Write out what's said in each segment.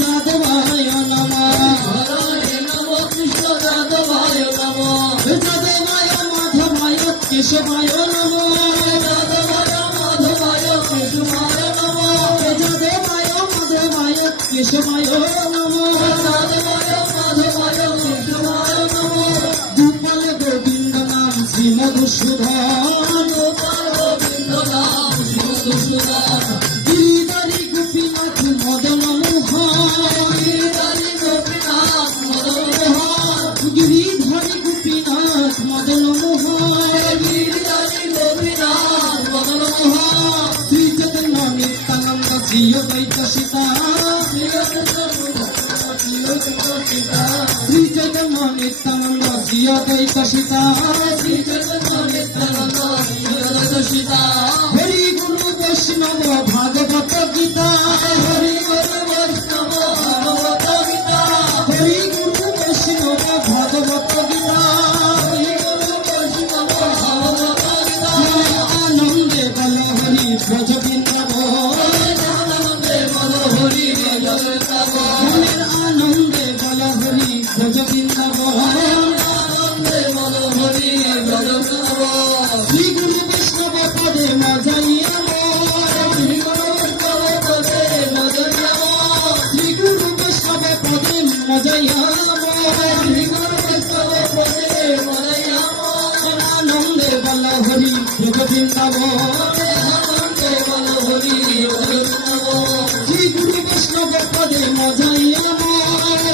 যাদবায় নমঃ কৃষ্ণ যাদবায় নমঃ যাদবায় মাধবায় কেশবায় নমঃ যাদবায় মাধবায় কেশবায় নমঃ যাদবায় মাধবায় কেশবায় নমঃ যাদবায় মাধবায় কেশবায় নমঃ গোপাল গোবিন্দ নাম শ্রী মধুসূদন গোপাল গোবিন্দ নাম শ্রী মধুসূদন গিরিধারী গোপীনাথ মদন মোহন গিরিধারী গোপীনাথ মদন মোহন গিরিধারী গোপীনাথ মদন মোহন গিরিধারী গোপীনাথ মদন মোহন শ্রী চৈতন্য নিত্যানন্দ শ্রী অদ্বৈত সীতা শ্রী চৈতন্য নিত্যানন্দ শ্রী অদ্বৈত সীতা শ্রী চৈতন্য নিত্যানন্দ শ্রী অদ্বৈত সীতা হরি গুরু বৈষ্ণব ভাগবত গীতা হরি গুরু বৈষ্ণব ভাগবত গীতা হরি গুরু বৈষ্ণব ভাগবত গীতা হরি গুরু বৈষ্ণব ভাগবত গীতা আনন্দে বল হরি ব্রজ বৃন্দাবন আনন্দে বল হরি ব্রজ বৃন্দাবন আনন্দে বল হরি ব্রজ বৃন্দাবন আনন্দে বল হরি ব্রজ বৃন্দাবন শ্রী গুরু বৈষ্ণব পদে মজাইয়া শ্রী গুরু বৈষ্ণব পদে মজাইয়া শ্রী গুরু বৈষ্ণব পদে মজাইয়া শ্রী গুরু বৈষ্ণব পদে মজাইয়া আনন্দে বল হরি ব্রজ বৃন্দাবন আনন্দে বল হরি ব্রজ বৃন্দাবন শ্রী গুরু বৈষ্ণব পদে মজাইয়া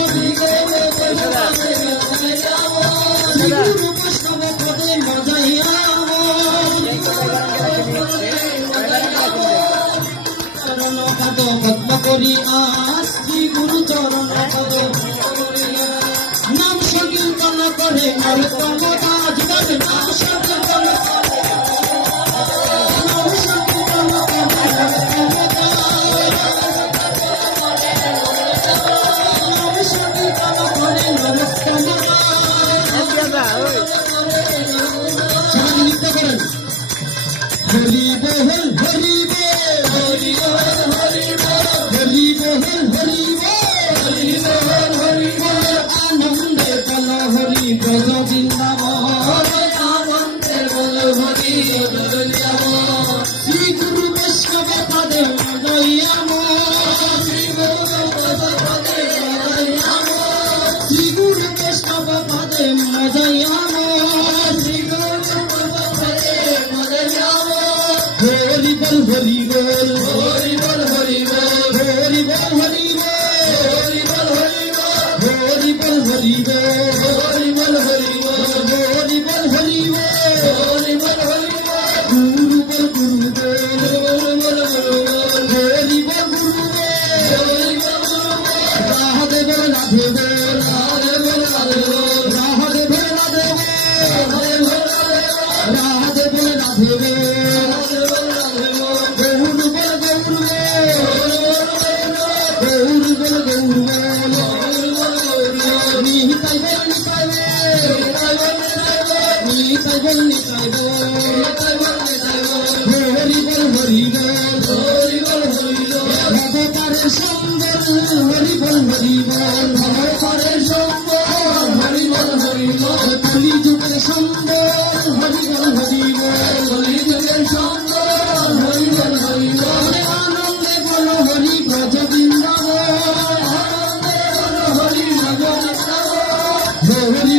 শ্রী গুরু বৈষ্ণব পদে মজাইয়া শ্রী গুরু বৈষ্ণব পদে মজাইয়া চরণ পদ পদ্ম করিয়া শ্রী গুরু চরণ পদ নাম সংকীর্তন করে নরোত্তম দাস নাম সংকীর্তন নাম সংকীর্তন করে নরোত্তম নাম সংকীর্তন করে নরোত্তম সবাই লিখতে পারেন হরি বল হরি বল হরি বল হরি বল হরি বল হরি বল হরি বল হরি বল আনন্দে বল হরি ব্রজ বৃন্দাবন আনন্দে বল হরি ব্রজ বৃন্দাবন শ্রী গুরু বৈষ্ণব পদে মজাইয়াম শ্রী গুরু বৈষ্ণব পদে মজাইয়াম শ্রী গুরু বৈষ্ণব পদে মজাইয়াম শ্রী গুরু বৈষ্ণব পদে মজাইয়াম হরি বল হরি বল হরি বল হরি বল হরি বল হরি বল হরি বল হরি বল হরি বল হরি বল হরি বল হরি বল হরি বল হরি বল হরি বল হরি বল গুরু বল গুরু বল বল বল হরি বল গুরু বল হরি বল গুরু বল রাধে বল রাধে বল রাধে বল রাধে বল রাধে বল রাধে বল রাধে বল রাধে বল আনন্দে বল হরি ব্রজ বৃন্দাবন হরি